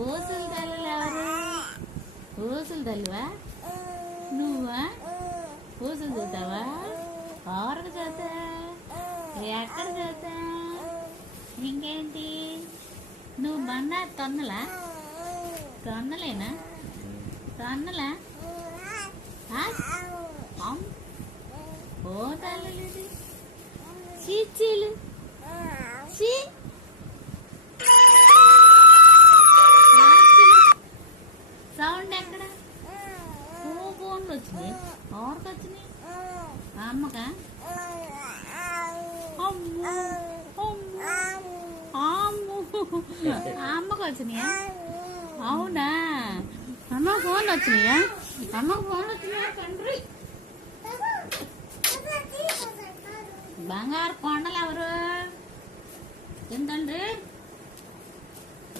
ఊసులు తల్లి ఎవరు? ఊసులు తల్లివా నువ్వా? ఊసులు చూతావా? ఎవరికి చూతా? ఎక్కడ చూతా? ఇంకేంటి నువ్వు బండ తొన్నలా? తొన్నలేనా? తొన్నలా? ఓ తల్లి చీచీలు చీ సౌండ్ ఎక్కడ? ఫోన్లు వచ్చినాయి. ఎవరికి వచ్చినాయి? అమ్మకా? అమ్మకు వచ్చినాయా? అవునా? అమ్మ ఫోన్లు వచ్చినాయా? అమ్మకు ఫోన్లు వచ్చినాయా? తండ్రి బంగారు కొండలు ఎవరు? ఏంటండ్రి?